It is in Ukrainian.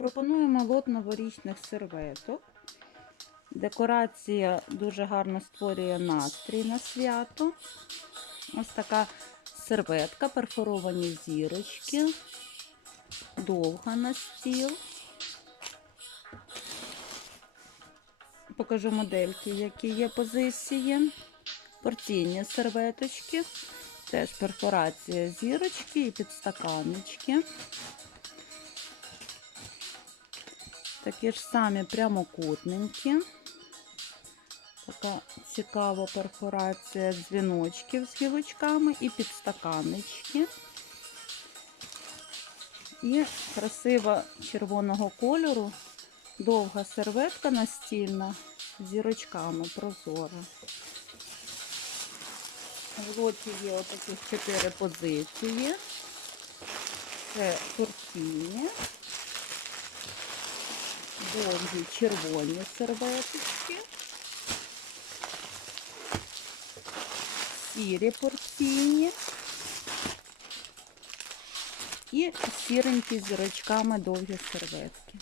Пропонуємо лот новорічних серветок. Декорація дуже гарно створює настрій на свято. Ось така серветка, перфоровані зірочки, довга на стіл. Покажу модельки, які є позиції. Порційні серветочки, теж перфорація зірочки і підстаканнички. Такі ж самі прямокутненькі. Така цікава перфорація дзвіночків з гілочками і підстаканнички. І красива червоного кольору, довга серветка настільна з зірочками прозора. В лоті є отаких чотири позиції. Це порційні довгі червоні серветочки, сірі порційні і сіренькі з зірочками довгі серветки.